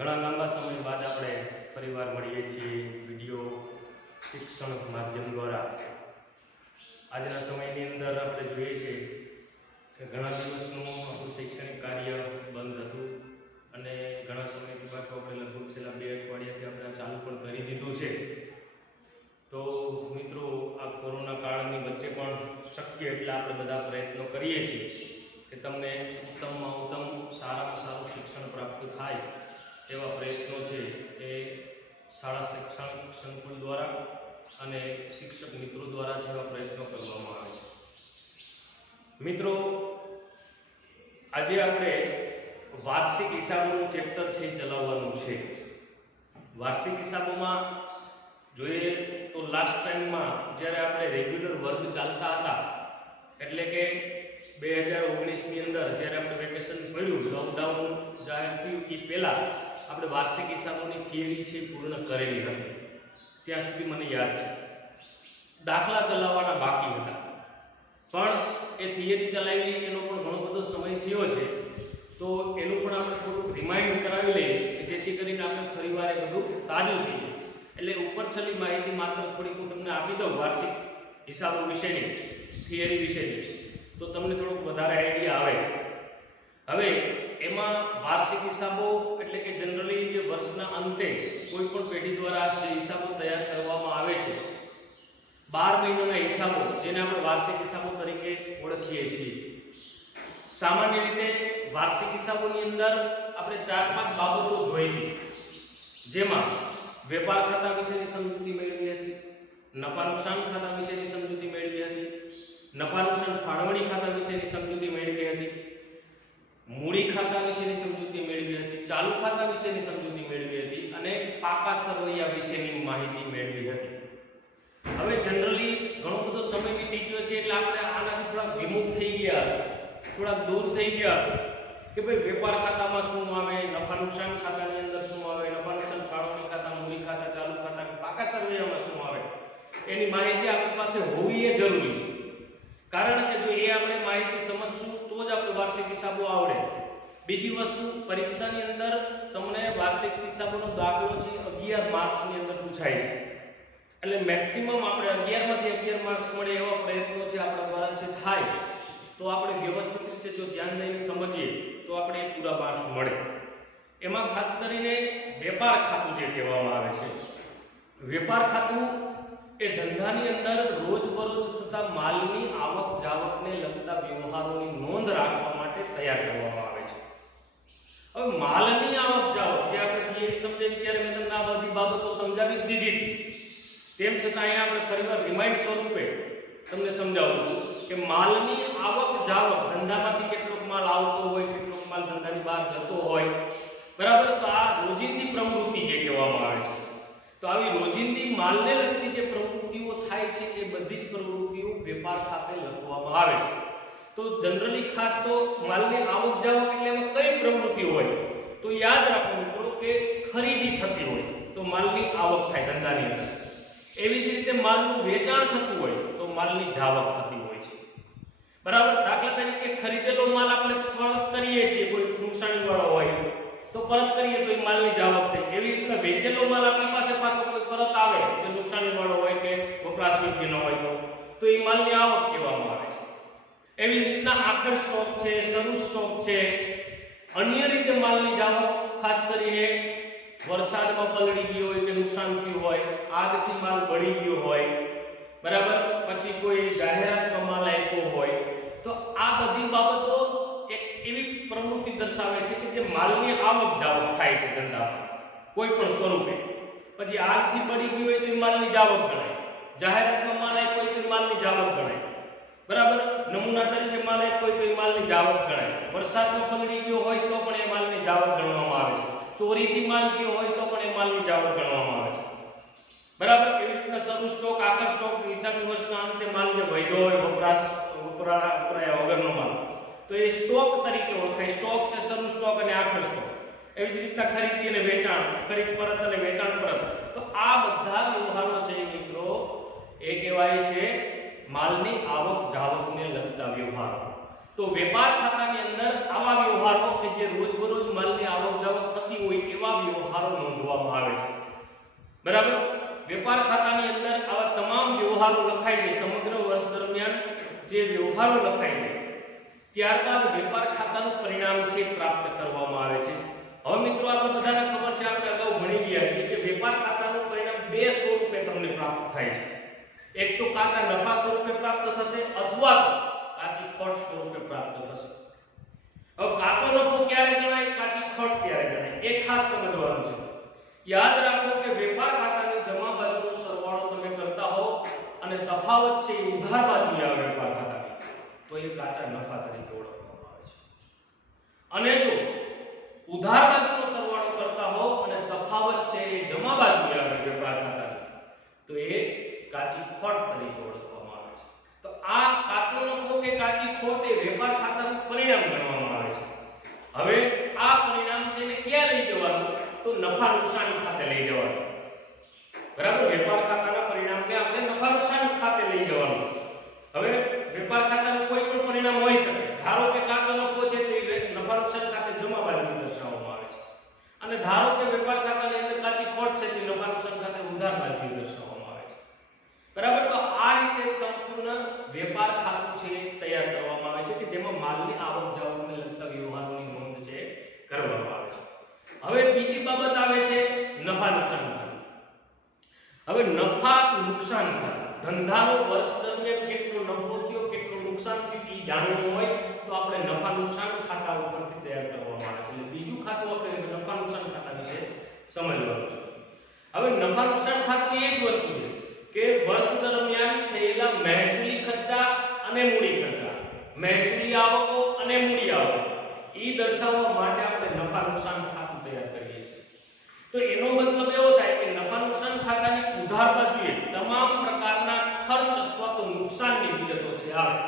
ઘણા લાંબા સમય બાદ આપણે ફરીવાર મળીએ છીએ વિડીયો શિક્ષણ માધ્યમ દ્વારા। આજના સમયની અંદર આપણે જોઈએ છીએ કે ઘણા દિવસનું આપણું શૈક્ષણિક કાર્ય બંધ હતું અને ઘણા સમયથી પાછું આપણે લગભગ છેલ્લા 2 અઠવાડિયાથી આપણે ચાલુ પણ કરી દીધું છે। તો મિત્રો, આ કોરોના કાળની વચ્ચે પણ શક્ય એટલા આપણે બધા પ્રયત્નો કરીએ છીએ કે તમને ઉત્તમમાં ઉત્તમ સારામાં સારું શિક્ષણ પ્રાપ્ત થાય એવા પ્રયત્નો છે એ શાળા શિક્ષણ સંકુલ દ્વારા અને શિક્ષક મિત્રો દ્વારા જેવા પ્રયત્નો કરવામાં આવે છે। મિત્રો, આજે આપણે વાર્ષિક હિસાબોનું ચેપ્ટર છે ચલાવવાનું છે। વાર્ષિક હિસાબોમાં જોઈએ તો લાસ્ટ ટાઈમમાં જ્યારે આપણે રેગ્યુલર વર્ગ ચાલતા હતા એટલે કે 2019ની અંદર જ્યારે આપણે વેકેશન પડ્યું, લોકડાઉન જાહેર થયું એ પહેલાં આપણે વાર્ષિક હિસાબોની થિયરી છે પૂર્ણ કરેલી હતી। ત્યાં સુધી મને યાદ છે દાખલા ચલાવવાના બાકી હતા, પણ એ થિયરી ચલાવી એનો પણ ઘણો બધો સમય થયો છે, તો એનું પણ આપણે થોડુંક રિમાઇન્ડ કરાવી લઈએ કે જેથી કરીને આપણે ફરીવાર એ બધું તાજું થઈ જાય। એટલે ઉપર છેલ્લી માહિતી માત્ર થોડીક હું તમને આપી દઉં વાર્ષિક હિસાબો વિશેની, થિયરી વિશેની, તો તમને થોડુંક વધારે આઈડિયા આવે। હવે એમાં વાર્ષિક હિસાબો એટલે કે જનરલી જે વર્ષના અંતે કોઈ પણ પેઢી દ્વારા જે હિસાબો તૈયાર કરવામાં આવે છે, 12 મહિનાના હિસાબો જેને આપણે વાર્ષિક હિસાબો તરીકે ઓળખીએ છીએ। સામાન્ય રીતે વાર્ષિક હિસાબોની અંદર આપણે 4-5 બાબતો જોઈ હતી, જેમાં વેપાર ખાતા વિશેની સમજૂતી મેળવી હતી, નફા નુકસાન ખાતા વિશેની સમજૂતી મેળવી હતી, નફા નુકસાન ફાળવણી ખાતા વિશેની સમજૂતી મેળવી હતી, મૂડી ખાતા વિશેની સમજૂતી મેળવી હતી, ચાલુ ખાતા વિશેની સમજૂતી મેળવી હતી અને પાકા સરવૈયા વિશેની માહિતી મેળવી હતી। હવે જનરલી ઘણો બધો સમય વીતી ગયો છે એટલે આપણે આનાથી થોડા વિમુખ થઈ ગયા છે, થોડા દૂર થઈ ગયા છે કે ભાઈ વેપાર ખાતામાં શું આવે, નફા નુકસાન ખાતાની અંદર શું આવે, નફા નુકસાન ફાળવણી ખાતા, મૂડી ખાતા, ચાલુ ખાતા, પાકા સરવૈયામાં શું આવે, એની માહિતી આપણી પાસે હોવી એ જરૂરી છે। કારણ કે જો એ આપણે માહિતી સમજશું તો જ આપણે વાર્ષિક હિસાબો આવડે। બીજી વસ્તુ, પરીક્ષાની અંદર તમને વાર્ષિક હિસાબોનો દાખલો છે 11 માર્ક્સની અંદર પૂછાય છે, એટલે મેક્સિમમ આપણે 11 માંથી 11 માર્ક્સ મળે એવા પ્રયત્નો છે આપણા દ્વારા છે થાય તો આપણે વ્યવસ્થિત રીતે જો ધ્યાન દઈને સમજીએ તો આપણે પૂરા માર્ક્સ મળે। એમાં ખાસ કરીને વેપાર ખાતું જે કહેવામાં આવે છે, વેપાર ખાતું એ ધંધાની અંદર રોજબરોજ થતા માલની આવક જાવકને લગતા વ્યવહારોની નોંધ રાખવા માટે તૈયાર કરવામાં આવે છે। હવે માલની આવક જાવક જે આપણે થિયરી સમજાવી ત્યારે મેં તમને આ બધી બાબતો સમજાવી દીધી હતી, તેમ છતાં અહીંયા આપણે ફરીવાર રિમાઇન્ડ સ્વરૂપે તમને સમજાવું છું કે માલની આવક જાવક, ધંધામાંથી કેટલોક માલ આવતો હોય, કેટલોક માલ ધંધાની બહાર જતો હોય, બરાબર, તો આ રોજિંદી પ્રવૃત્તિ જે કહેવામાં આવે છે। તો આવી રોજિંદી માલને લગતી જે પ્રવૃત્તિઓ થાય છે એ બધી જ પ્રવૃત્તિઓ વેપાર ખાતે લખવામાં આવે છે। તો જનરલી ખાસ તો માલની આવક જાવક એટલે એમાં કઈ પ્રવૃત્તિ હોય તો યાદ રાખો મિત્રો કે ખરીદી થતી હોય તો માલની આવક થાય ધંધાની અંદર, એવી જ રીતે માલનું વેચાણ થતું હોય તો માલની જાવક થતી હોય છે, બરાબર। દાખલા તરીકે ખરીદેલો માલ આપણે પરત કરીએ છીએ, કોઈ નુકસાની વાળો હોય તો પરત કરીએ તો એ માલની જાવક થઈ। એવી રીતે વેચેલો માલ આપણી પાસે પાછો કોઈ પરત આવે જે નુકસાની વાળો હોય કે વપરાશ યોગ્ય ન હોય તો એ માલની આવક કહેવામાં આવે છે। એવી રીતના આખર સ્ટોક છે, શરૂ સ્ટોક છે, અન્ય રીતે માલની જાવક ખાસ કરીને વરસાદમાં પલળી ગયો હોય કે નુકસાન થયું હોય, આગથી માલ બળી ગયો હોય, બરાબર, પછી કોઈ જાહેરાતનો માલ આપ્યો હોય, તો આ બધી બાબતો એક એવી પ્રવૃત્તિ દર્શાવે છે કે જે માલની આવક જાવક થાય છે ધંધામાં કોઈ પણ સ્વરૂપે। પછી આગથી બળી ગયું હોય તો એ માલની જાવક ગણાય, જાહેરાતમાં માલ આપ્યો હોય તો એ માલની જાવક ગણાય, બરાબર, નમૂના તરીકે માલ આપ્યો હોય તો એ માલની જાવક ગણાય, વરસાદમાં પલળી ગયો હોય તો પણ એ માલની જાવક ગણવામાં આવે છે, ચોરીથી માલ ગયો હોય તો પણ એ માલની જાવક ગણવામાં આવે છે, બરાબર। એવી રીતના શરૂ સ્ટોક, આખર સ્ટોક, હિસાબી વર્ષના અંતે માલ જે વધ્યો હોય, વપરાયા વગરનો માલ, તો એ સ્ટોક તરીકે ઓળખાય। સ્ટોક છે શરૂ સ્ટોક અને આખર સ્ટોક। એવી જ રીતના ખરીદી અને વેચાણ, ખરીદ પરત અને વેચાણ પરત, તો આ બધા વ્યવહારો છે મિત્રો એ કહેવાય છે માલની આવક જાવકને લગતા વ્યવહારો। તો વેપાર ખાતાની અંદર આવા વ્યવહારો કે જે રોજબરોજ માલની આવક જાવક થતી હોય એવા વ્યવહારો વ્યવહારો નોંધવામાં આવે છે, બરાબર। વેપાર ખાતાની અંદર આવા તમામ વ્યવહારો લખાય છે, સમગ્ર વર્ષ દરમિયાન જે વ્યવહારો લખાય છે ત્યારબાદ વેપાર ખાતાનું પરિણામ છે પ્રાપ્ત કરવામાં આવે છે। હવે મિત્રો આપણે બધાને ખબર છે, આપણે અગાઉ ભણી ગયા છીએ કે વેપાર ખાતાનું પરિણામ બે સ્વરૂપે તમને પ્રાપ્ત થાય છે। એક તો કાચા નફા સ્વરૂપે પ્રાપ્ત થશે અથવા તો કાચી ખોટ સ્વરૂપે પ્રાપ્ત થશે। હવે કાચો નફો ક્યારે ગણાય, કાચી ખોટ ક્યારે ગણાય, એ ખાસ સમજવાનું છે। યાદ રાખો કે વેપાર ખાતાની જમા બાજુનો સરવાળો તમે કરતા હો અને તફાવત છે એ ઉધાર બાજુએ આવે વેપાર ખાતાની, તો એ કાચા નફા તરીકે ઓળખવામાં આવે છે। અને જો ઉધાર બાજુનો સરવાળો કરતા હો અને તફાવત છે એ જમા બાજુએ આવે વેપાર ખાતાની, તો એ કાચી ખોટ તરીકે ઓળખવામાં આવે છે। તો આ કાચો નફો કે કાચી ખોટ એ વેપાર ખાતાનું પરિણામ ગણવામાં આવે છે। હવે આ પરિણામ છે ને ક્યાં લઈ જવાનું, તો નફા નુકસાન ખાતે લઈ જવાનું, બરાબર। વેપાર ખાતાના પરિણામને આપણે નફા નુકસાન ખાતે લઈ જવાનું। હવે વેપાર ખાતાનું કોઈ પણ પરિણામ હોઈ શકે, ધારો કે કાચો નફો છે તે નફા નુકસાન ખાતે જમા બાજુએ દર્શાવવામાં આવે છે, અને ધારો કે વેપાર ખાતાની અંદર કાચી ખોટ છે તે નફા નુકસાન ખાતે ઉધાર બાજુએ દર્શાવવામાં આવે છે, બરાબર। તો આ રીતે સંપૂર્ણ વેપાર ખાતું છે તૈયાર કરવામાં આવે છે કે જેમાં માલની આવક જાવકને લગતા વ્યવહારોની નોંધ છે કરવામાં આવે છે। હવે બીજી બાબત આવે છે નફા નુકસાન ખાતું। હવે નફા નુકસાન ખાતું, ધંધાનો વર્ષ દરમિયાન કેટલો નફો થયો કેટલો નુકસાન થયું એ જાણવું હોય તો આપણે નફા નુકસાન ખાતા ઉપરથી તૈયાર કરવામાં આવે છે। એટલે બીજું ખાતું આપણે નફા નુકસાન ખાતા વિશે સમજવાનું છે। હવે નફા નુકસાન ખાતું એ જ વસ્તુ છે કે વર્ષ દરમિયાન થયેલા મહેસૂલી ખર્ચા અને મૂડી ખર્ચા, મહેસૂલી આવકો અને મૂડી આવકો એ દર્શાવવા માટે આપણે નફા નુકસાન ખાતું તૈયાર કરીએ છીએ। તો એનો મતલબ એવો થાય કે નફા નુકસાન ખાતાની ઉધાર બાજુએ તમામ પ્રકારના ખર્ચ અથવા તો નુકસાનની વિગતો છે આવે।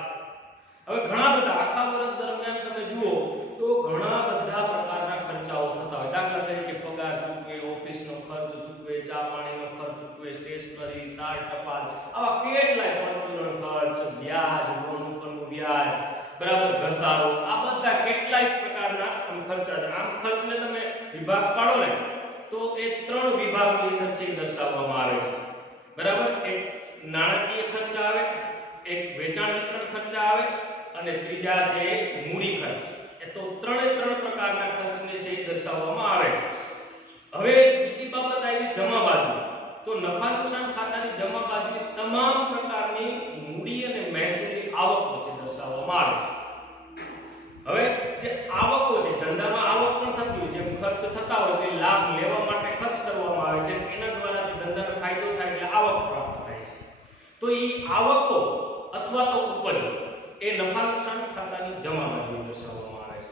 હવે ઘણા બધા આખા વર્ષ દરમિયાન તમે જુઓ તો ઘણા બધા પ્રકારના ખર્ચાઓ થતા હોય, દાખલા તરીકે પગાર ચૂકવે, ઓફિસનો ખર્ચ ચૂકવે, ચા પાણીનો ખર્ચ ચૂકવે, સ્ટેશનરી, તાર ટપાલ, આવા કેટલાય પરચુરણ ખર્ચ, વ્યાજ, લોન ઉપરનું વ્યાજ, બરાબર, ઘસારો, આ બધા કેટલાય પ્રકારના ખર્ચા છે। આમ ખર્ચને તમે વિભાગ પાડો ને તો એ ત્રણ વિભાગની અંદર છે દર્શાવવામાં આવે છે, બરાબર। એક નાણાકીય ખર્ચ આવે, એક વેચાણ વિતરણ ખર્ચ આવે અને ત્રીજા છે મૂડી ખર્ચ। એ તો ત્રણે ત્રણ પ્રકારના ખર્ચને છે દર્શાવવામાં આવે છે। હવે બીજી બાબત આવી જમા બાજુ, તો નફા નુકસાન ખાતાની જમા બાજુએ તમામ પ્રકારની મૂડી અને મહેસૂલી આવકો છે દર્શાવવામાં આવે છે। હવે જે આવકો છે, ધંધામાં આવક પણ થતી હોય, જેમ ખર્ચ થતા હોય તો લાભ લેવા માટે ખર્ચ કરવામાં આવે છે, એના દ્વારા જે ધંધાને ફાયદો થાય એટલે આવક પ્રાપ્ત થાય છે। તો એ આવકો અથવા તો ઉપજો એ નફા નુકસાન ખાતાની જમા બાજુએ દર્શાવવામાં આવે છે।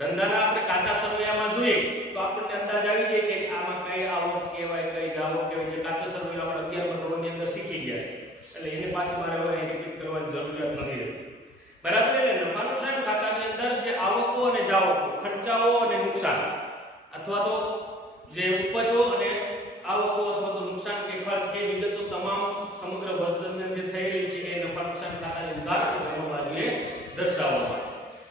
ધંધાના આપણે કાચા સરવૈયામાં જોઈએ તો આપણને અંદાજ આવી જાય કે આમાં કઈ આવક કહેવાય કઈ જાવક કહેવાય, જે કાચા સરવૈયા આપણે 11મા ધોરણની અંદર શીખી ગયા છે, એટલે એને પાછી મારે હવે રિપીટ કરવાની જરૂરિયાત નથી રહેતી, બરાબર। એટલે નફા નુકસાન ખાતાની અંદર જે આવકો અને જાવકો, ખર્ચાઓ અને નુકસાન અથવા તો જે ઉપજો અને આવકો અથવા તો નુકસાન કે ખર્ચ કે વિગતો તમામ સમગ્ર વર્ષ દરમિયાન જે થયેલી છે એ નફા નુકસાન ખાતાની ઉધાર કે જમા બાજુએ દર્શાવવામાં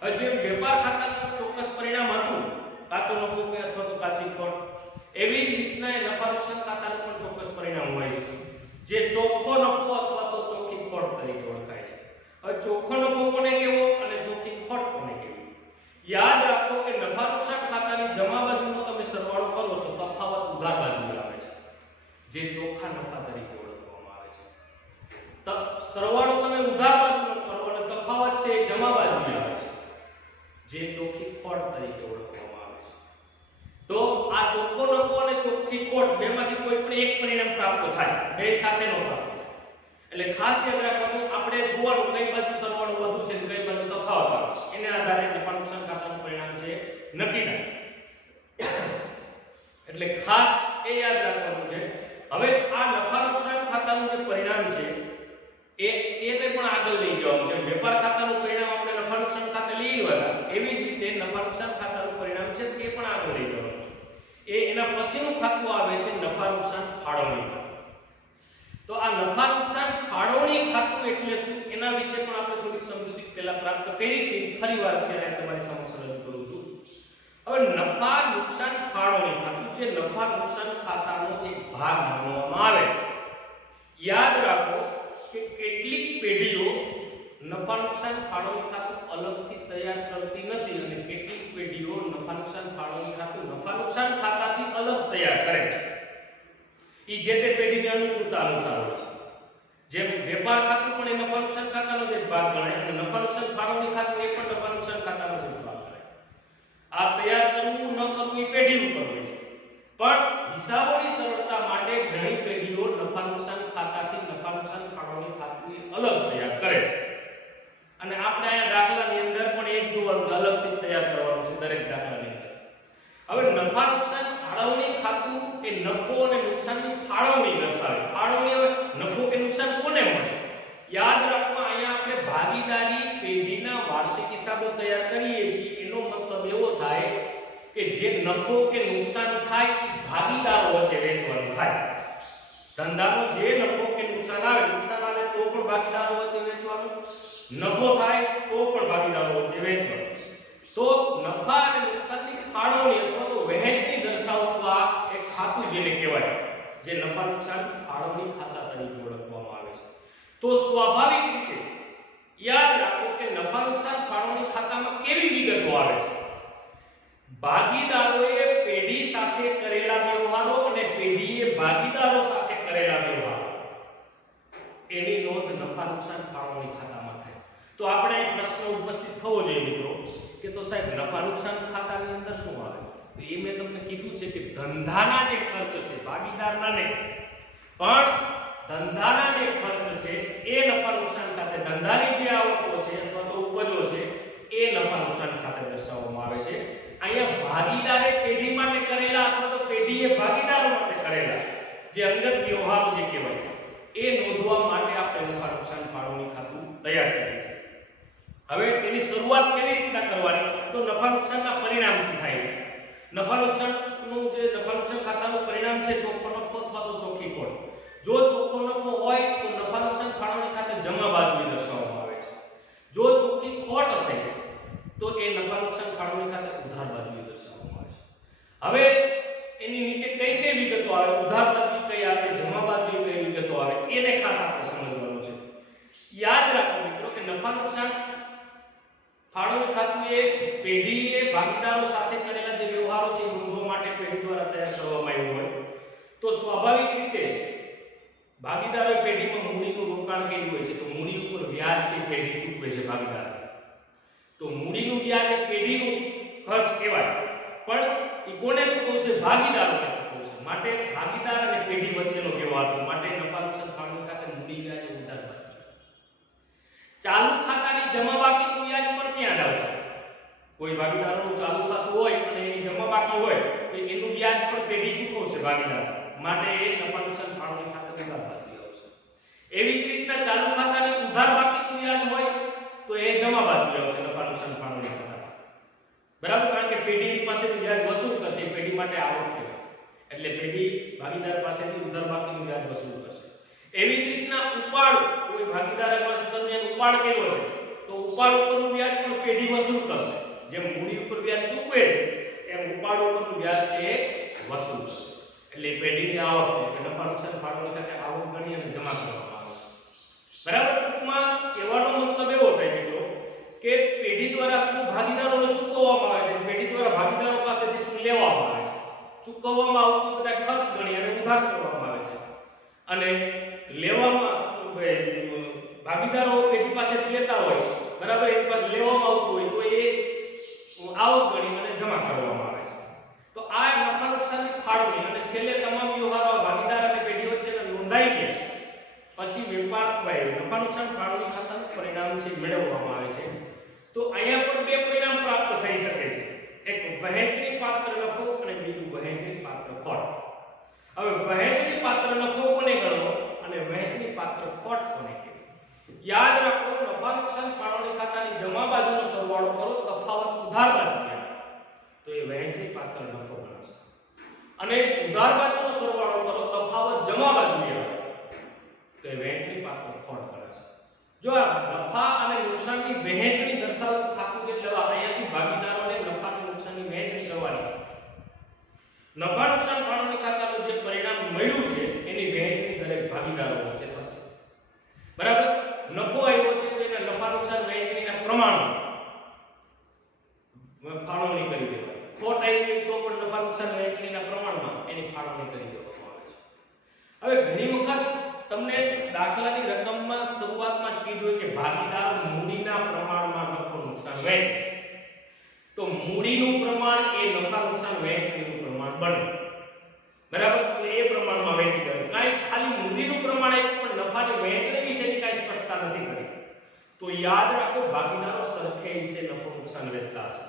આવે। હવે જે વેપાર ખાતાનું ચોક્કસ પરિણામ હતું, કાચો નફો કે અથવા તો કાચી ખોટ, એવી જ રીતના એ નફા નુકસાન ખાતાનું પણ ચોક્કસ પરિણામ હોય છે, જે ચોખ્ખો નફો અથવા તો ચોખ્ખી ખોટ તરીકે ઓળખાય છે। હવે ચોખ્ખો નફો કોને કહેવો અને ચોખ્ખી ખોટ કોને કહેવી, યાદ રાખો કે નફા નુકસાન ખાતાની જમા બાજુનો તમે સરવાળો કરો છો, તફાવત ઉધાર બાજુએ આવે છે, જે ચોખ્ખા નફા તરીકે ઓળખવામાં આવે છે। તો સરવાળો તમે ઉધાર બાજુનો કરો અને તફાવત છે એ જમા બાજુએ આવે છે, જે ચોખ્ખી ખોટ તરીકે ઓળખવામાં આવે છે। તો આ ચોખ્ખો નફો અને ચોખ્ખી ખોટ બેમાંથી કોઈ પણ એક પરિણામ પ્રાપ્ત થાય, બે સાથે ન પ્રાપ્ત થાય। એટલે ખાસ યાદ રાખવાનું, આપણે જોવાનું કઈ બાજુ સરવાળો વધુ છે કઈ બાજુ તફાવત આવે છે, એના આધારે નફા નુકસાન ખાતાનું પરિણામ છે નક્કી થાય। એટલે ખાસ એ યાદ રાખવાનું છે। હવે આ નફા નુકસાન ખાતાનું જે પરિણામ છે એ કઈ પણ આગળ લઈ જવાનું છે। વેપાર ખાતાનું પરિણામ આપણે નફા નુકસાન ખાતે લઈ આવ્યા, એવી જ રીતે નફા નુકસાન ખાતાનું પરિણામ છે એ પણ આગળ લઈ જવાનું છે। એના પછીનું ખાતું આવે છે નફા નુકસાન ફાળવણી ખાતું। તો આ નફા નુકસાન ફાળવણી ખાતું એટલે શું એના વિશે પણ આપણે થોડીક સમજૂતી પહેલા પ્રાપ્ત કરી હતી, ફરીવાર અત્યારે તમારી સમક્ષ રજૂ કરું છું। હવે નફા નુકસાન ફાળવણી ખાતું જે નફા નુકસાન ખાતાનો એક ભાગ માનવામાં આવે છે. યાદ રાખો કે કેટલીક પેઢીઓ નફા નુકસાન ફાળવણી ખાતું અલગથી તૈયાર કરતી નથી અને કેટલીક પેઢીઓ નફા નુકસાન ફાળવણી ખાતું નફા નુકસાન ખાતાથી અલગ તૈયાર કરે છે. એ જે તે પેઢીની અનુકૂળતા અનુસાર હોય છે. જેમ વેપાર ખાતું પણ એ નફા નુકસાન ખાતાનો જ એક ભાગ ગણાય અને નફા નુકસાન ફાળવણી ખાતું એ પણ નફા નુકસાન ખાતાનો જ એક ભાગ ગણાય. આ તૈયાર કરવું ન કરવું એ પેઢી ઉપર હોય છે. પણ હિસાબોની સરળતા માટે ઘણી પેઢીઓ નફા નુકસાન ખાતાથી નફા નુકસાન ફાળવણી ખાતું અલગ તૈયાર કરે છે. અને આપણે અહીંયા દાખલાની અંદર પણ એક જોવાનું અલગથી તૈયાર કરવાનું છે દરેક દાખલાની અંદર. હવે નફા નુકસાન ફાળવણી ખાતું એ નફો અને નુકસાનની ફાળવણી દર્શાવે. ફાળવણી હવે નફો કે નુકસાન કોને મળે? યાદ રાખો અહીંયા આપણે ભાગીદારી પેઢીના વાર્ષિક હિસાબો તૈયાર કરીએ છીએ. એનો મતલબ એવો થાય કે જે નફો કે નુકસાન થાય એ ભાગીદારો વચ્ચે વહેંચવાનું થાય. ધંધાનો જે નફો કે નુકસાન આવે તો પણ ભાગીદારો વચ્ચે વહેંચવાનું, નફો થાય તો પણ ભાગીદારો વચ્ચે વહેંચવાનું. તો નફા અને નુકસાનની ફાળવણી અથવા તો વહેંચણી દર્શાવતું આ એક ખાતું જેને કહેવાય, જે નફા નુકસાન ફાળવણી ખાતા તરીકે ઓળખવામાં આવે છે. તો સ્વાભાવિક રીતે યાદ રાખો કે નફા નુકસાન ફાળવણી ખાતામાં કેવી વિગતો આવે છે? ભાગીદારોએ પેઢી સાથે કરેલા વ્યવહારો અને પેઢીએ ભાગીદારો સાથે કરેલા વ્યવહારો એની નોંધ નફા નુકસાન ફાળવણી ખાતામાં થાય. તો આપણે એક પ્રશ્ન ઉપસ્થિત થવો જોઈએ મિત્રો કે તો સાહેબ નફા નુકસાન ખાતાની અંદર શું આવે? તો એ મેં તમને કીધું છે કે ધંધાના જે ખર્ચ છે, ભાગીદારના નહીં પણ ધંધાના જે ખર્ચ છે એ નફા નુકસાન ખાતે, ધંધાની જે આવકો છે અથવા તો ઉપજો છે એ નફા નુકસાન ખાતે દર્શાવવામાં આવે છે. અહીંયા ભાગીદારે પેઢી માટે કરેલા અથવા તો પેઢીએ ભાગીદારો માટે કરેલા જે અંગત વ્યવહારો જે કહેવાય એ નોંધવા માટે આપણે નફા નુકસાન ફાળવણી ખાતું તૈયાર કરીએ છીએ. હવે એની શરૂઆત કેવી રીતના કરવાની? તો નફા નુકસાનના પરિણામથી થાય છે. નફા નુકસાનનું જે નફા નુકસાન ખાતાનું પરિણામ છે ચોખ્ખો નફો અથવા તો ચોખ્ખી ખોટ. જો ચોખ્ખો નફો હોય તો નફા નુકસાન ફાળવણી ખાતે જમા બાજુએ દર્શાવવામાં આવે છે. જો ચોખ્ખી ખોટ હશે તો એ નફા નુકસાન ફાળવણી ખાતે ઉધાર બાજુએ દર્શાવવામાં આવે છે. હવે એની નીચે કઈ કઈ વિગતો આવે, ઉધાર બાજુ કઈ આવે, જમા બાજુ કઈ વિગતો આવે, એને ખાસ આપણે સમજવાનું છે. યાદ રાખો મિત્રો કે નફા નુકસાન ફાળવણી ખાતું એ પેઢીએ ભાગીદારો સાથે કરેલા જે વ્યવહારો છે એ નોંધવા માટે પેઢી દ્વારા તૈયાર કરવામાં આવ્યું હોય તો સ્વાભાવિક રીતે ભાગીદારોએ પેઢીમાં મૂડીનું રોકાણ કર્યું હોય છે તો મૂડી ઉપર વ્યાજ છે પેઢી ચૂકવે છે ભાગીદાર. તો મૂડીનું વ્યાજ એ પેઢીનું ખર્ચ કહેવાય પણ એ કોને ચૂકવશે? ભાગીદારોને ચૂકવશે. માટે ભાગીદાર અને પેઢી વચ્ચેનો વ્યવહાર છે. માટે નફા નુકસાન ફાળવણી ખાતે મૂડી વ્યાજ ઉધાર બાકી. ચાલુ ખાતાની જમા બાકીનું વ્યાજ પણ ત્યાં જ આવશે. કોઈ ભાગીદારોનું ચાલુ ખાતું હોય અને એની જમા બાકી હોય તો એનું વ્યાજ પણ પેઢી ચૂકવશે ભાગીદાર. માટે એ નફા નુકસાન ફાળવણી ખાતે ઉધાર બાકી આવશે. એવી જ રીતના ચાલુ ખાતાની ઉધાર બાકીનું વ્યાજ હોય તો એ જમા બાજુ આવશે નફા નુકસાન ફાળવણી ખાતા. બરાબર? કારણ કે પેઢી પાસેથી વ્યાજ વસૂલ કરશે, પેઢી માટે આવક કહેવાય. એટલે પેઢી ભાગીદાર પાસેથી ઉધાર બાકીનું વ્યાજ વસૂલ કરશે. એવી જ રીતના ઉપાડ, કોઈ ભાગીદારે વર્ષ દરમિયાન ઉપાડ કર્યો છે તો ઉપાડ ઉપરનું વ્યાજ પણ પેઢી વસૂલ કરશે. જેમ મૂડી ઉપર વ્યાજ ચૂકવે છે એમ ઉપાડ ઉપરનું વ્યાજ છે એ વસૂલ કરશે. એટલે પેઢીની આવક નફા નુકસાન ફાળવણી ખાતે આવક ગણી અને જમા કરવામાં આવે છે. બરાબર? ટૂંકમાં કહેવાનો મતલબ એવો થાય મિત્રો કે પેઢી દ્વારા શું ભાગીદારોને ચૂકવવામાં આવે છે, પેઢી દ્વારા ભાગીદારો પાસેથી શું લેવામાં આવે છે. ચૂકવવામાં આવતું બધા ખર્ચ ગણી અને ઉધાર કરવામાં આવે છે અને લેવામાં ભાગીદારો પેઢી પાસેથી લેતા હોય, બરાબર, એની પાસે લેવામાં આવતું હોય તો એ આવક ગણી અને જમા કરવામાં આવે છે. તો આ નફા નુકસાનની ફાળવણી અને છેલ્લે તમામ વ્યવહારો ભાગીદાર અને પેઢી વચ્ચે નોંધાઈ ગયા પછી વેપાર નફા નુકસાન ફાળવણી ખાતાનું પરિણામ છે મેળવવામાં આવે છે. તો અહીંયા પણ બે પરિણામ પ્રાપ્ત થઈ શકે છે. એક વહેંચણી પાત્ર નફો અને બીજું વહેંચણી પાત્ર ખોટ. હવે વહેંચણી પાત્ર નફો કોને ગણવો અને વહેંચણી પાત્ર ખોટ કોને કહેવાય? યાદ રાખો નફા નુકસાન ફાળવણી ખાતાની જમા બાજુનો સરવાળો કરો, તફાવત ઉધાર બાજુ આવે તો એ વહેંચણી પાત્ર નફો ગણાશે. અને ઉધાર બાજુનો સરવાળો કરો, તફાવત જમા બાજુ આવે તો એ વહેંચણી પાત્ર ખોટ ગણાશે. જો આ નફા અને નુકસાનની વહેંચણી દર્શાવતું ખાતું જે લેવા અહીંયાથી ભાગીદારોને નફા અને નુકસાનની વહેંચણી કરવાની છે. નફા નુકસાન ફાળવણી ખાતાનું જે પરિણામ મળ્યું છે એની વહેંચણી દરેક ભાગીદારો વચ્ચે થશે. બરાબર. નફો આવ્યો છે તો એના નફા નુકસાન વહેંચણીના પ્રમાણમાં ફાળવણી કરી દેવાની. ખોટ આવી તો પણ નફા નુકસાન વહેંચણીના પ્રમાણમાં એની ફાળવણી કરી દેવામાં આવે છે. હવે ઘણી વખત તમને દાખલાની રકમમાં શરૂઆતમાં જ કીધું કે ભાગીદાર મૂડીના પ્રમાણમાં નફો નુકસાન વહેંચે, તો મૂડીનું પ્રમાણ એ નફા નુકસાન વહેંચણીનું પ્રમાણ બને. બરાબર. તો એ પ્રમાણમાં વહેંચી દેવાનું. કાંઈ ખાલી મૂડીનું પ્રમાણ એક પણ નફાની વહેંચણી વિશેની કાંઈ સ્પષ્ટતા નથી કરી, તો યાદ રાખો ભાગીદારો સરખે વિશે નફો નુકસાન વહેંચતા હશે.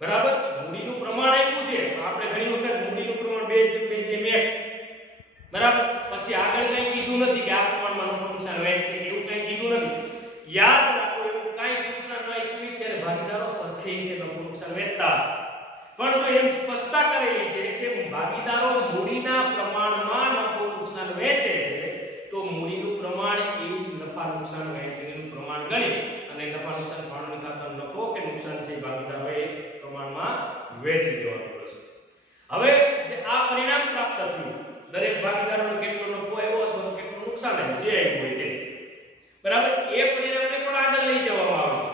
બરાબર. મૂડીનું પ્રમાણ આપ્યું છે, આપણે ઘણી વખત મૂડીનું પ્રમાણ 2:1 બરાબર. પછી આગળ કંઈ કીધું નથી કે આ પ્રમાણમાં નફો નુકસાન વહેંચે, એવું કંઈ કીધું નથી. યાદ રાખો એવું કાંઈ સૂચના ન આપી ત્યારે ભાગીદારો સરખે વિશે નફો નુકસાન વહેંચતા હશે. પણ જો એમ સ્પષ્ટતા કરેલી છે કે ભાગીદારો મૂડીના પ્રમાણમાં નફો નુકસાન વહેંચે છે, તો મૂડીનું પ્રમાણ એ જ નફા નુકસાન વહેંચણીનું પ્રમાણ ગણી અને નફા નુકસાન ફાળવણી ખાતાનો નફો કે નુકસાન છે ભાગીદારોએ પ્રમાણમાં વહેંચી દેવાનું રહેશે. હવે જે આ પરિણામ પ્રાપ્ત થયું, દરેક ભાગીદારોને કેટલો નફો આવ્યો અથવા કેટલું નુકસાન આવ્યું, જે આવ્યું હોય તે, બરાબર, એ પરિણામને પણ આગળ લઈ જવામાં આવે છે.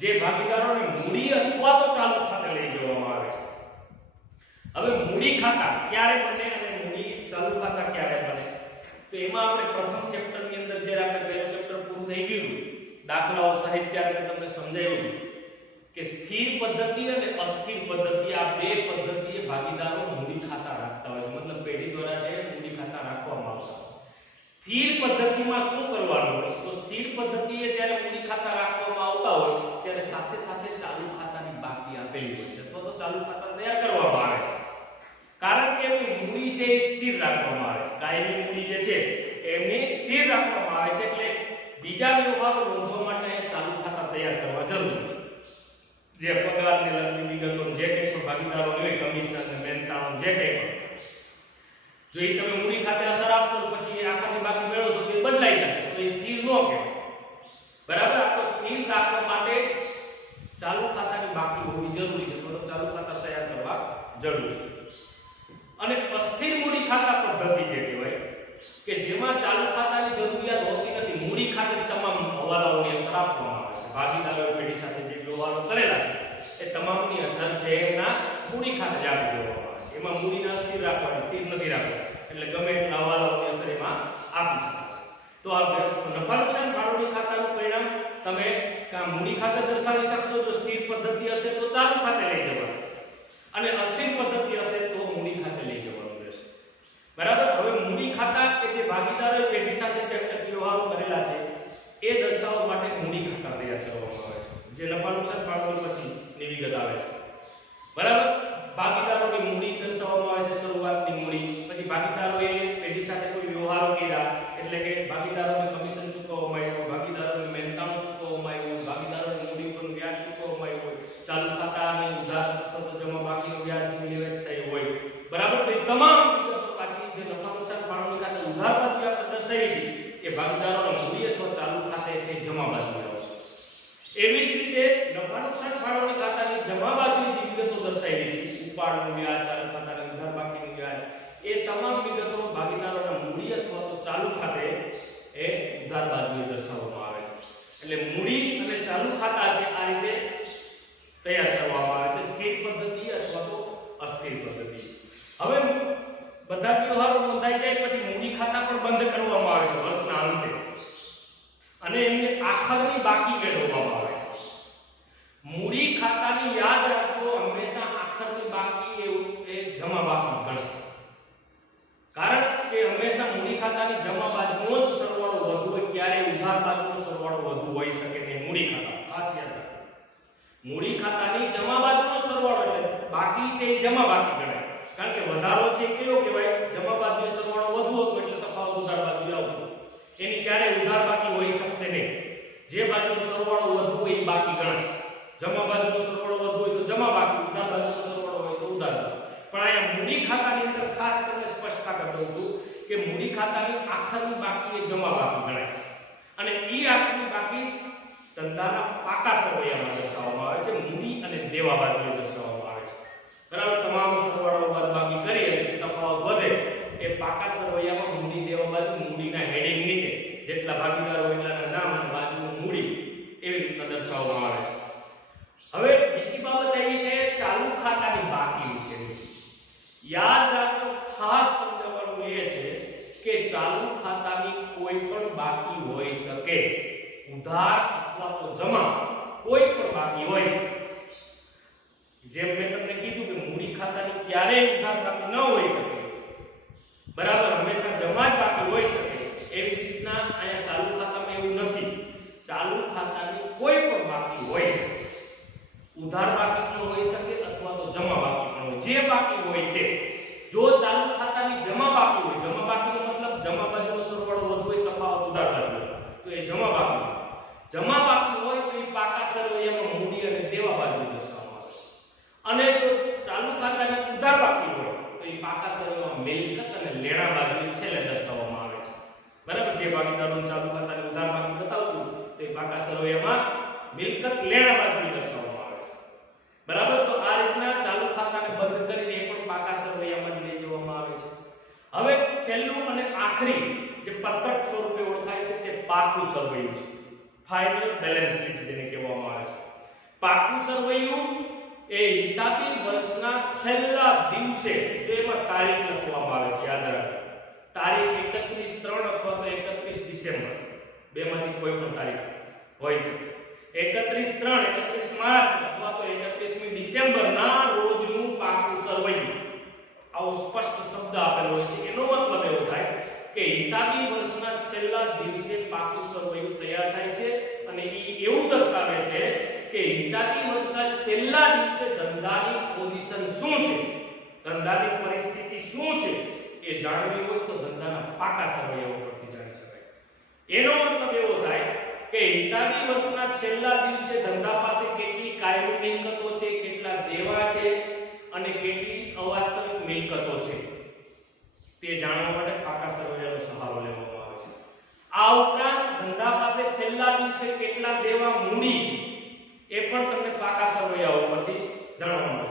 જે ભાગીદારોને મૂડી અથવા તો ચાલુ ખાતે લઈ જવામાં આવે છે. હવે મૂડી ખાતા ક્યારે બને અને મૂડી ચાલુ ખાતા ક્યારે બને, તો એમાં આપણે પ્રથમ ચેપ્ટરની અંદર જે આપણે પહેલું ચેપ્ટર પૂરું થઈ ગયું, દાખલાઓ સહિત ત્યારે મેં તમને સમજાવ્યું કે સ્થિર પદ્ધતિ અને અસ્થિર પદ્ધતિ, આ બે પદ્ધતિએ ભાગીદારો મૂડી ખાતા રાખતા હોય છે. મતલબ પેઢી દ્વારા જે મૂડી ખાતા રાખવામાં આવતા. સ્થિર પદ્ધતિમાં શું કરવાનું હોય, તો સ્થિર પદ્ધતિએ જ્યારે મૂડી ખાતા રાખવામાં આવતા હોય ત્યારે સાથે સાથે ચાલુ ખાતાની બાકી આપેલી હોય છે અથવા તો ચાલુ ખાતા તૈયાર કરવામાં આવે છે. કારણ કે એમની મૂડી છે એ સ્થિર રાખવામાં આવે છે. કાયમી મૂડી જે છે એમની સ્થિર રાખવામાં આવે છે, એટલે બીજા વ્યવહારો નોંધવા માટે ચાલુ ખાતા તૈયાર કરવા જરૂરી છે. જે પગારને લગતી વિગતો, જે કંઈ પણ ભાગીદારોની હોય, કમિશન ને મહેનતાણું જે કંઈ પણ, જો એ તમે મૂડી ખાતે અસર આપશો પછી આખાની બાકી મેળવશો તો એ બદલાઈ જશે, તો એ સ્થિર ન કહેવાય. બરાબર. આ તો સ્થિર રાખવા માટે ચાલુ ખાતાની બાકી હોવી જરૂરી છે, તો ચાલુ ખાતા તૈયાર કરવા જરૂરી છે. અને અસ્થિર મૂડી ખાતા પદ્ધતિ જે કહેવાય કે જેમાં ચાલુ ખાતાની જરૂરિયાત હોતી નથી, મૂડી ખાતે તમામ હવાલાઓની અસર આપવામાં આવે છે. ભાગીદારો પેઢી સાથે જે વ્યવહારો કરેલા છે એ તમામની અસર છે એમના મૂડી ખાતે જ આપી દેવામાં આવે છે. એમાં મૂડીને અસ્થિર રાખવાની, સ્થિર નથી રાખવાની, એટલે ગમે એટલા હવાલાઓની અસર એમાં આપી શકાશે. તો આ નફા નુકસાન ફાળવણી ખાતાનું પરિણામ તમે કાં મૂડી ખાતે દર્શાવી શકશો, જો સ્થિર પદ્ધતિ હશે તો ચાલુ ખાતે લઈ જવાનું, અને અસ્થિર પદ્ધતિ હશે તો મૂડી ખાતે લઈ જવાનું રહેશે. બરાબર. હવે મૂડી ખાતા કે જે ભાગીદારોએ પેઢી સાથે જે વ્યવહારો કરેલા છે એ દર્શાવવા માટે મૂડી ખાતા તૈયાર કરવામાં આવે છે, જે નફા નુકસાન ફાળવણી પછીની વિગત આવે છે. બરાબર. ભાગીદારોની મૂડી દર્શાવવામાં આવે છે, શરૂઆતની મૂડી, પછી ભાગીદારોએ પેઢી સાથે કોઈ વ્યવહારો કર્યા એટલે કે ભાગીદારોને કમિશન ચૂકવવામાં આવ્યું, ભાગીદારોને મહેનતાણું ચૂકવવામાં આવ્યું, ભાગીદારોને મૂડી પરનું વ્યાજ ચૂકવવામાં આવ્યું, ચાલુ ખાતા અને ઉધાર અથવા તો જમા બાકીનું વ્યાજ નિવેદ થયું હોય. બરાબર. તો એ તમામ વિગતો પાછી જે નફા નુકસાન ફાળવણી ખાતે ઉધાર બાજુ આપણે દર્શાવી કે ભાગીદારોને મૂડી અથવા ચાલુ ખાતે છે જમા બાજુ આવશે. એવી જ રીતે નફા નુકસાન ફાળવણી ખાતાની જમા બાજુની જે વિગતો દર્શાવી હતી, ઉપાડનું વ્યાજ, ચાલુ ખાતાના ઉધાર બાકીનું વ્યાજ, એ તમામ વિગતો ભાગીદારોના મૂડી અથવા તો ચાલુ ખાતે એ ઉધાર બાજુએ દર્શાવવામાં આવે છે. એટલે મૂડી અને ચાલુ ખાતા છે આ રીતે તૈયાર કરવામાં આવે છે, સ્થિર પદ્ધતિ અથવા તો અસ્થિર પદ્ધતિ. હવે બધા વ્યવહારો નોંધાઈ જાય પછી મૂડી ખાતા પણ બંધ કરવામાં આવે છે વર્ષના અંતે, અને એમને આખરની બાકી મેળવવામાં આવે છે. મૂડી ખાતાની યાદ રાખો, હંમેશા આખરની બાકી એ જમા બાકી ગણો, કારણ કે હંમેશા મૂડી ખાતાની જમા બાજુનો જ સરવાળો વધુ હોય, ક્યારે ઉધાર બાજુનો સરવાળો વધુ હોઈ શકે નહીં. મૂડી ખાતા ખાસ યાદ રાખો, મૂડી ખાતાની જમા બાજુનો સરવાળો એટલે બાકી છે એ જમા બાકી ગણાય, કારણ કે વધારો છે કેવો કહેવાય, જમા બાજુએ સરવાળો વધુ હતો એટલે તફાવત ઉધાર બાજુએ આવતો, એની ક્યારે ઉધાર બાકી હોઈ શકશે નહીં. જે બાજુનો સરવાળો વધુ હોય એ બાકી ગણાય, જમા બાજુનો સરવાળો વધુ હોય તો જમા બાકી, ઉધાર બાજુનો સરવાળો હોય તો ઉધાર બાકી. પણ અહીંયા મૂડી ખાતાની અંદર ખાસ તમને સ્પષ્ટતા કરી દઉં છું કે મૂડી ખાતાની આખરની બાકી એ જમા બાકી ગણાય, અને ઈ આખરની બાકી ધંધાના પાકા સરવૈયામાં દર્શાવવામાં આવે છે, મૂડી અને દેવા બાજુએ દર્શાવવામાં આવે છે. બરાબર. તમામ સરવાળો બાદબાકી પાકા સરવૈયામાં મૂડી દેવા બાજુ મૂડીના હેડિંગ નીચે જેટલા ભાગીદારો હોય એટલાના નામ અને બાજુનું મૂડી એવી રીતના દર્શાવવામાં આવે છે। હવે બીજી બાબત એવી છે ચાલુ ખાતાની બાકી વિશે। યાદ રાખો, ખાસ સમજવાનું એ છે કે ચાલુ ખાતાની કોઈ પણ બાકી હોઈ શકે, ઉધાર અથવા તો જમા કોઈ પણ બાકી હોઈ શકે। જેમ મેં તમને કીધું કે મૂડી ખાતાની ક્યારેય ઉધાર બાકી ન હોઈ શકે, બરાબર, હંમેશા જમા જ બાકી હોઈ શકે। એવી રીતના અહીંયા ચાલુ ખાતામાં એવું નથી, ચાલુ ખાતાની કોઈ પણ બાકી હોઈ શકે, ઉધાર બાકી પણ હોઈ શકે અથવા તો જમા બાકી પણ હોય, જે બાકી હોય તે। જો ચાલુ ખાતાની જમા બાકી હોય, જમા બાકીનો મતલબ જમા બાજુનો સરવાળો વધુ હોય, તફાવત ઉધાર બાજુ, તો એ જમા બાકી। જમા બાકી હોય તો એ પાકા સરવૈયામાં મૂડી અને દેવા બાજુ દર્શાવવામાં આવે છે। અને જો ચાલુ ખાતાની ઉધાર બાકી હોય તો એ પાકા સરવૈયામાં મિલકત અને લેણા બાજુ છેલ્લે દર્શાવવામાં આવે છે, બરાબર। જે ભાગીદારોનું ચાલુ ખાતાની ઉધાર બાકી બતાવતું તો એ પાકા સરવૈયામાં મિલકત લેણા બાજુ દર્શાવવામાં આવે છે, બરાબર। તો આ રીતના ચાલુ ખાતાને બંધ કરીને એ પણ પાકા સરવૈયામાં લઈ જવામાં આવે છે। હવે છેલ્લું અને આખરી જે પત્રક સ્વરૂપે ઓળખાય છે તે પાકું સરવૈયું છે, ફાઇનલ બેલેન્સ શીટ જેને કહેવામાં આવે છે। પાકું સરવૈયું એ હિસાબી વર્ષના છેલ્લા દિવસે જો એમાં તારીખ લખવામાં આવે છે, યાદ રાખો, તારીખ 31/3 અથવા તો 31 ડિસેમ્બર, બેમાંથી કોઈ પણ તારીખ હોઈ શકે। 31/3, 31 માર્ચ અથવા તો 31મી ડિસેમ્બરના રોજનું પાકું સરવૈયું, આવો સ્પષ્ટ શબ્દ આપેલો હોય છે। એનો મતલબ એવો થાય કે હિસાબી વર્ષના છેલ્લા દિવસે પાકું સરવૈયું તૈયાર થાય છે અને એવું દર્શાવે છે કે હિસાબી વર્ષના છેલ્લા દિવસે ધંધાની પોઝિશન શું છે, ધંધાની પરિસ્થિતિ શું છે એ જાણવી હોય તો ધંધાના પાકા સરવૈયા ઉપરથી જાણી શકાય। એનો મતલબ એવો થાય કે હિસાબી વર્ષના છેલ્લા દિવસે ધંધા પાસે કેટલી કાયમી મિલકતો છે, કેટલા દેવા છે અને કેટલી અવાસ્તવિક મિલકતો છે તે જાણવા માટે પાકા સરવૈયાનો સહારો લેવામાં આવે છે। આ ઉપરાંત ધંધા પાસે છેલ્લા દિવસે કેટલા દેવા મૂડી છે એ પણ તમને પાકા સરવૈયા ઉપરથી જાણવા મળે।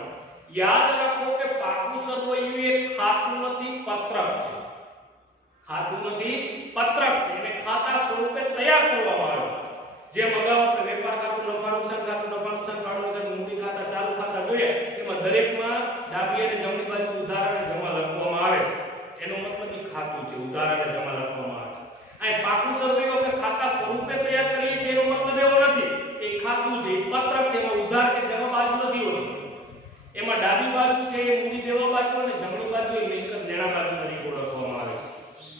યાદ રાખો કે પાકું સરવૈયું એ ખાતું નથી, પત્રક છે। ખાતું નથી, પત્રક છે, એને ખાતા સ્વરૂપે તૈયાર કરવામાં આવે છે। જેમ અગાઉ આપણે વેપાર ખાતું, નફા નુકસાન ખાતું, નફા નુકસાન ફાળવણી ખાતું, મૂડી ખાતા, ચાલુ ખાતા જોઈએ, એમાં દરેકમાં ડાબી અને જમણી બાજુ ઉધાર અને જમા લખવામાં આવે છે। એનો મતલબ એ ખાતું છે, ઉધાર અને જમા લખવામાં આવે છે। આ પાકું સરવૈયું આપણે ખાતા સ્વરૂપે તૈયાર કરીએ છીએ એનો મતલબ એવો નથી કે ખાતું છે, પત્રક છે, એમાં ઉધાર કે જમા બાજુ નથી હોતી। એમાં ડાબી બાજુ છે એ મૂડી દેવા બાજુ અને જમણી બાજુ એ મિલકત લેણા બાજુ તરીકે ઓળખવામાં આવે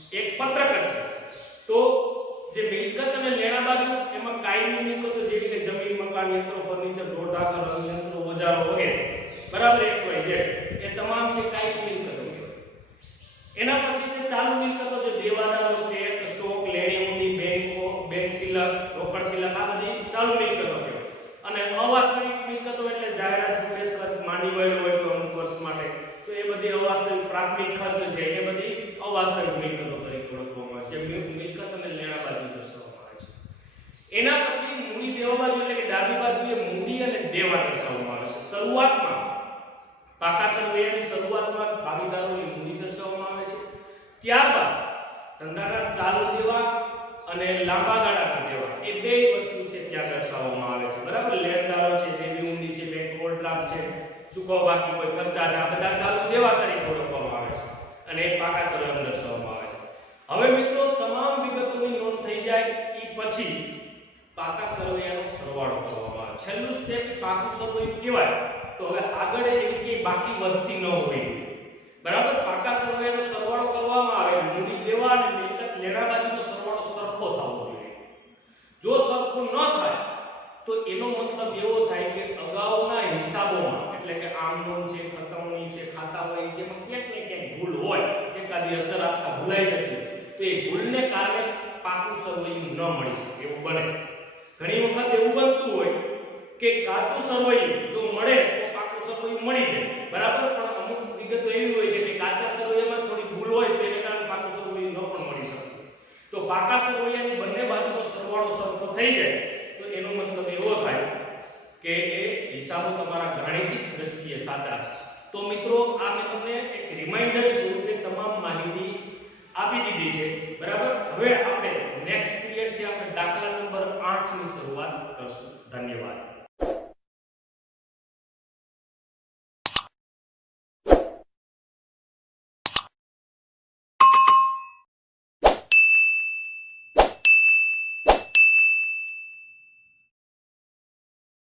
છે। એક પત્રક જ છે। તો જે મિલકત અને લેણા બાજુ એમાં કાયમી મિલકતો જેવી કે જમીન, મકાન, યંત્રો, ફર્નિચર, ઢોર ઢાકર, યંત્રો, ઓજારો વગેરે, બરાબર, XYZ, એ તમામ છે કાયમી મિલકતો કહેવાય। એના પછી છે ચાલુ મિલકતો, જે દેવાદારો, સ્ટોક, લેણી ઊંડી, બેંકો, બેંક શિલક, રોકડ શિલક, આ બધી ચાલુ મિલકતો કહેવાય। અને અવાસ્તવિક મિલકતો એટલે જાહેરાત, ઝુંબેશ ખર્ચ માંડી વળેલો હોય તો અમુક વર્ષ માટે, તો એ બધી અવાસ્તવિક પ્રાથમિક ખર્ચ છે, એ બધી અવાસ્તવિક મિલકતો તરીકે ઓળખવામાં આવે છે, મિલકત અને લેણા બાજુ દર્શાવવામાં આવે છે। એના પછી મૂડી દેવા બાજુ એટલે કે ડાબી બાજુએ મૂડી અને દેવા દર્શાવવામાં આવે છે। શરૂઆતમાં પાકા સરવૈયાની શરૂઆતમાં ભાગીદારોની મૂડી દર્શાવવામાં આવે છે, ત્યારબાદ ધંધાના ચાલુ દેવા અને લાંબા ગાળાના દેવા, એ બે વસ્તુ છે ત્યાં દર્શાવવામાં આવે છે, બરાબર। લેણદારો છે, દેવી ઊંડી છે, બેંક ઓવરડ્રાફ્ટ છે, ચૂકવવા બાકી કોઈ ખર્ચા છે, આ બધા ચાલુ દેવા તરીકે ઓળખવામાં આવે છે અને એ પાકા સરવૈયામાં દર્શાવવામાં આવે છે। હવે મિત્રો, તમામ વિગતોની નોંધ થઈ જાય એ પછી પાકા સરવૈયાનો સરવાળો કરવામાં આવે। છેલ્લું સ્ટેપ પાકું સરવૈયું કહેવાય। તો હવે આગળ એવી કે બાકી વધતી ન હોય, બરાબર, પાકા સરવૈયાનો સરવાળો કરવામાં આવે, મૂડી દેવા અને મિલકત લેણા બાજુનો સરવાળો સરખો થવો જોઈએ। જો સરખો ન થાય તો એનો મતલબ એવો થાય કે અગાઉના હિસાબોમાં, એટલે કે આમ નોંધ છે, ખતમની છે, ખાતા હોય જેમાં ક્યાંક ને ક્યાંક ભૂલ હોય, એકાદી અસર આપતા ભૂલાઈ જતી, તો એ ભૂલને કારણે પાકું સરવૈયું ન મળી શકે એવું બને। ઘણી વખત એવું બનતું હોય કે કાચું સરવૈયું જો મળે તો પાકું સરવૈયું મળી જાય, બરાબર, પણ અમુક વિગતો એવી હોય છે કે કાચા સરવૈયામાં થોડી ભૂલ હોય તો એને કારણે પાકું સરવૈયું ન પણ મળી શકે। તો પાકા સરવૈયાની બંને બાજુનો સરવાળો સરખો થઈ જાય તો એનો મતલબ એવો થાય કે એ હિસાબો તમારા ગાણિતિક દ્રષ્ટિએ સાચા છે। તો મિત્રો, આ મેં તમને એક રિમાઇન્ડર સ્વરૂપે તમામ માહિતી આપી દીધી છે. બરાબર. હવે આપણે